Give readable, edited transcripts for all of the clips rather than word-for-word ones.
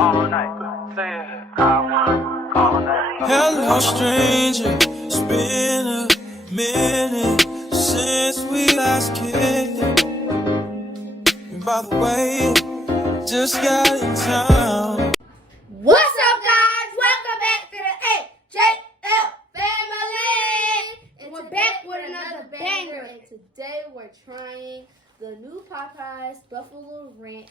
all night. Say it, I want all night. Hello, stranger. It's been a minute since we last kicked it. And by the way, just got in town. What's up, guys? Welcome back to the HJL family. And we're back with another banger. And today we're trying the new Popeyes Buffalo Ranch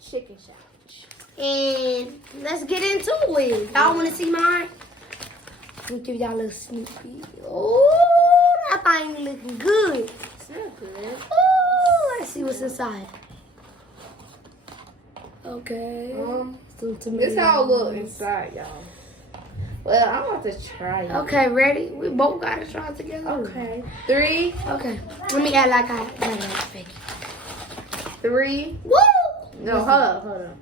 chicken sandwich. And let's get into it. Y'all want to see mine? Let me give y'all a little sneak peek. Oh, that thing looking good. It's not good. Oh, let's see what's inside. Okay. This how it look inside, y'all. Well, I'm about to try it. Okay, ready? We both gotta try it together. Okay. 3. Okay. Let me act like I got it. 3. Woo! No, hold on.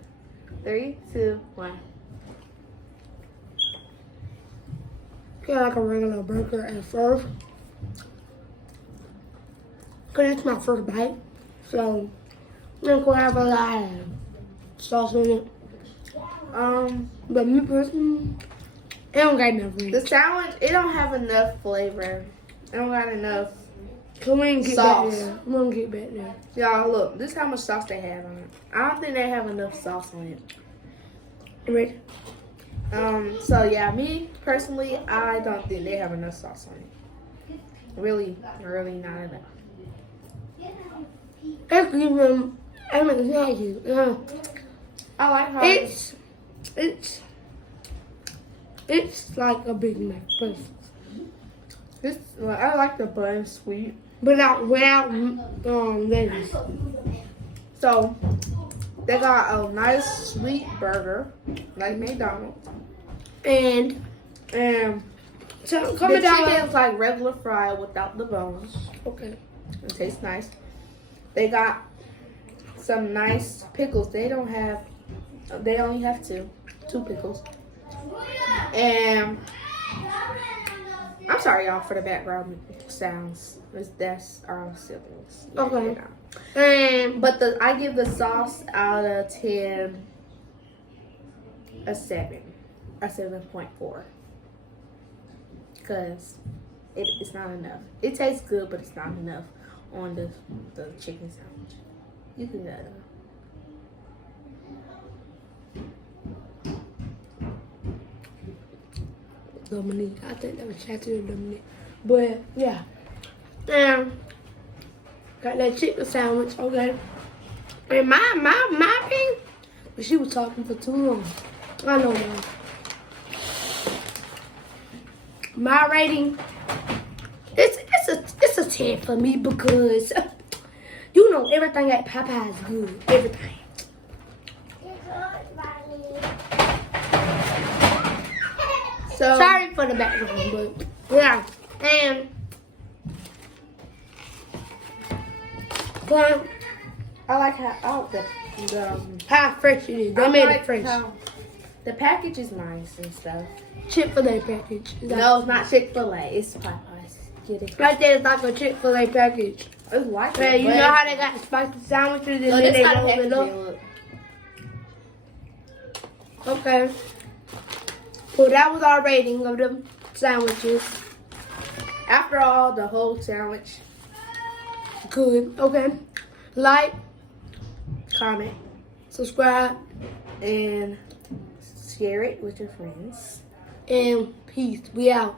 3, 2, 1. Feel like a regular burger at first. Cause it's my first bite. So I'm gonna have a lot of sauce in it. But me personally, it don't got enough in it. The sandwich, it don't have enough flavor. It don't got enough So we ain't get sauce. back there. I'm gonna get back there. Y'all, look. This is how much sauce they have on it. I don't think they have enough sauce on it. Ready? So yeah, me personally, I don't think they have enough sauce on it. Really not enough. It's even, I'm excited. I like how It's like a Big Mac, but I like the bun sweet. without lettuce. So they got a nice sweet burger, like McDonald's, And so the coming down. chicken is like regular fried without the bones. Okay. It tastes nice. They got some nice pickles. They only have two pickles. And I'm sorry, y'all, for the background sounds. That's our siblings. Okay. And But I give the sauce out of 10 a 7, a 7.4, because it's not enough. It tastes good, but it's not enough on the chicken sandwich. You can get it. Dominique, I think that was Chatty or Dominique. But yeah. Got that chicken sandwich, okay. And my opinion, but she was talking for too long. I know that. My rating, it's a 10 for me because you know everything at Popeyes is good. Everything. So Sorry for the background, but yeah. And I like how how fresh it is. They I made like it fresh. how the package is nice and stuff. Chick-fil-A package. No, it's not Chick-fil-A. It's Popeyes. Get it? Right there is like a Chick-fil-A package. It's like Man, it, you but- know how they got the spicy sandwiches and No, then this they how the roll it packaging up? look. Okay. So that was our rating of the sandwiches. After all, the whole sandwich, Good. Okay. Like, comment, subscribe, and share it with your friends. and peace. We out.